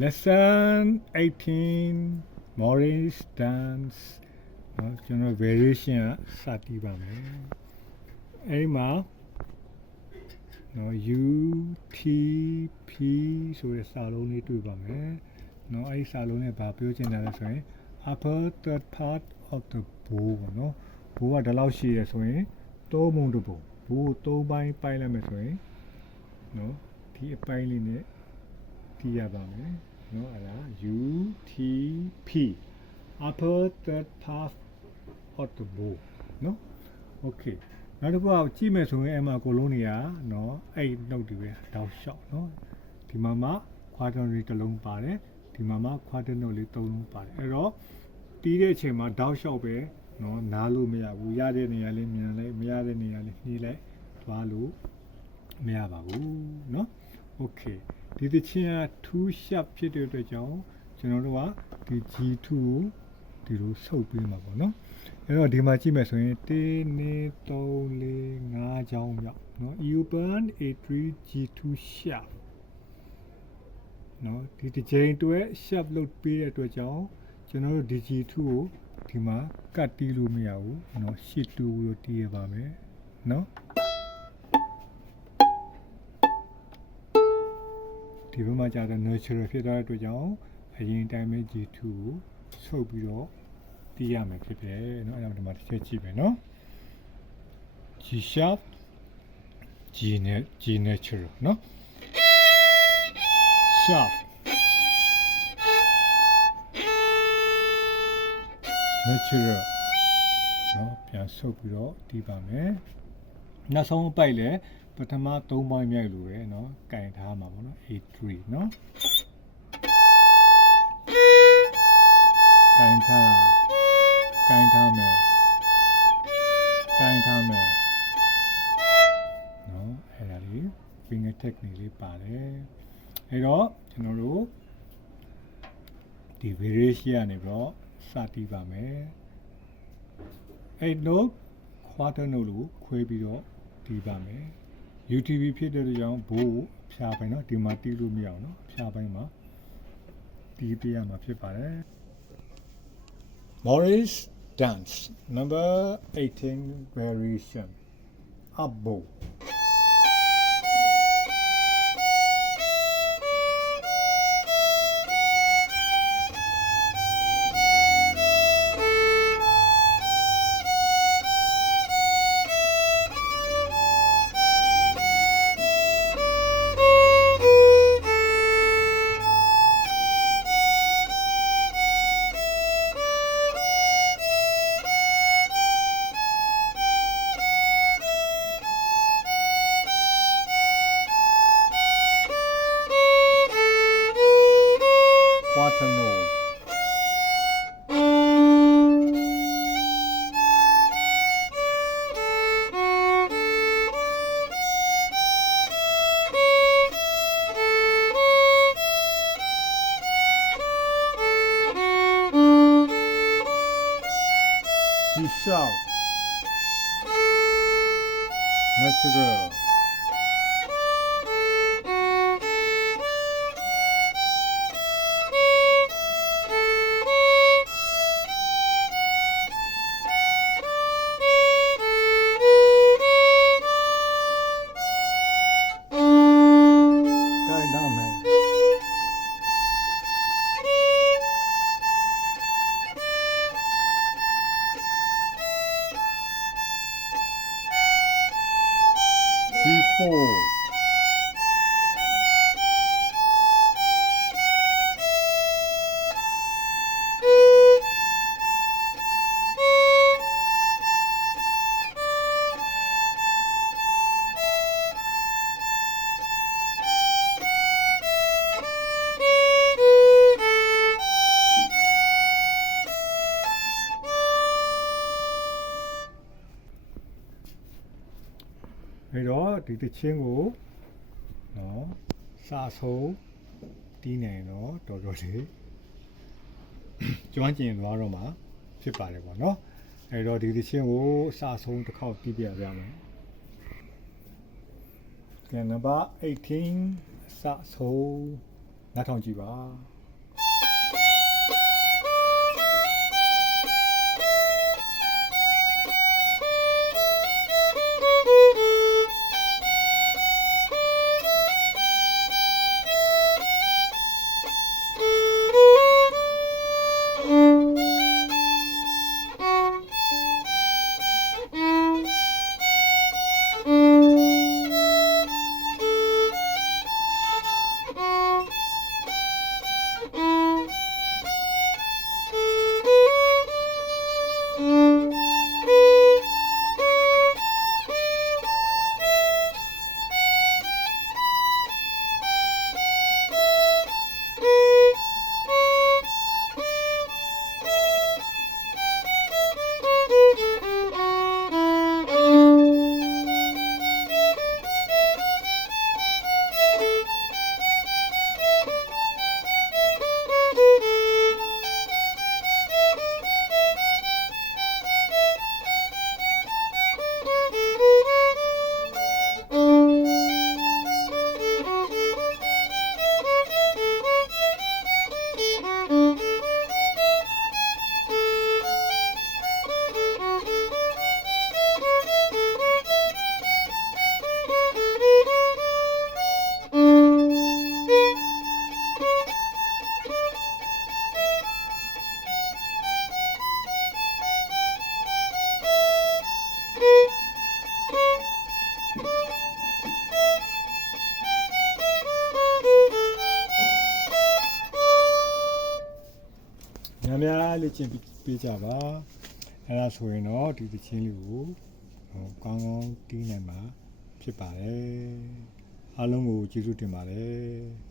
lesson 18 Morris dance နော်ကျွန်တော် variation စတီးပါမယ်အဲ့ဒီမှာနော် UTP ဆိုတဲ့စာလုံးလေးတွေ့ပါမယ်နော်အဲ့ဒီစာလုံးနဲ့ဘာပြောချင်တာလဲဆိုရင် upper third part of the bow ပေါ့နော် bow ကဒီလောက်ရှိရဆိုရင်သုံးပုံတစ်ပုံ bow သုံးပိုင်းပိုင်းလိုက်မယ်ဆိုရင်နော်ဒီအပိုင်းလေးနဲ့တီးရပါမယ်နော်အဲ့ဒါ UTP upper third part of the bow နော် okay နောက်တစ်ခုကကြည့်မယ်ဆိုရင်အဲ့မှာကိုလုံးတွေကနော်အဲ့နှုတ်တွေပဲတောက်လျှောက်နော်ဒီမှာမှ quadrant တစ်လုံးပါတယ်ဒီမှာမှ quadrant လေးသုံးလုံးပါတယ်အဲ့တော့တီးတဲ့အချိန်မှာတောက်လျှောက်ပဲနော်နားလို့မရဘူးရတဲ့နေရာလေးမြန်လိုက်မရတဲ့နေရာလေးနှီးလိုက်သွားလို့မရပါဘူးနော် okay ဒီတချင်းက too sharp ဖြစ်တဲ့အတွက်ကြောင့်ကျွန်တော်တို့ကဒီ G2 ကိုဒီလိုဆုပ်ပေးမှာပေါ့နော်အဲ့တော့ဒီမှာကြည့်မယ်ဆိုရင်1 2 3 4 5ချောင်းမြောက်နော် open a3 G2 sharp နော်ဒီတစ်ချိန်အတွက် sharp လုပ်ပေးတဲ့အတွက်ကြောင့်ကျွန်တော်တို့ G2 ကိုဒီမှာကတ်တီးလို့မရဘူးနော်ရှစ်တူလို့တီးရပါမယ်နော်ဒီဘက်မှာကြာတဲ့ natural ဖြစ်သွားတဲ့အတွက်ကြောင့်အရင်တိုင်းပဲ G2 ကိုဆုပ်ပြီးတော့တီးရမယ်ဖြစ်တယ်เนาะအဲ့ဒါဒီမှာတစ်ချက်ကြည့်မယ်เนาะ G sharp G natural เนาะ sharp natural เนาะပြန်ဆုပ်ပြီးတော့တီးပါမယ်နောက်ဆုံးအပိုက်လဲပထမ3ပိုင်းမြိုက်လို့ပဲเนาะကင်ထားမှာပေါ့เนาะ A3 เนาะကင်ထားမယ်ကင်ထားမယ်နော်အဲ့ဒါလေး finger technique လေးပါတယ်အဲ့တော့ကျွန်တော်တို့ဒီ variation ကနေပြီးတော့စတီးပါမယ်အဲ့တော့ quarter note လို့ခွဲပြီးတော့တီးပါမယ် UTP ဖြစ်တဲ့ကြောင့်ဘိုးဖြာပိုင်းเนาะဒီမှာတီးလို့မရအောင်เนาะဖြာပိုင်းမှာတီးပြရမှာဖြစ်ပါတယ်Morris dance number 18 variation up bow quarter note G sharp natural B4 အဲ့တော့ဒီတချင်းကိုနော်စာဆုံးတီးနိုင်တော့တော်တော်လေးကျွမ်းကျင်သွားတော့မှာဖြစ်ပါတယ်ပေါ့နော်အဲ့တော့ဒီတချင်းကိုစာဆုံးတစ်ခေါက်တီးပြရမယ်ကဲနံပါတ်18စာဆုံး နားထောင်ကြည့်ပါ များများလေ့ကျင့်ပေးကြပါအဲ့ဒါဆိုရင်တော့ဒီသချင်းလေးကိုကောင်းကောင်းတီးနိုင်မှာဖြစ်ပါတယ်အားလုံးကိုကျေးဇူးတင်ပါတယ်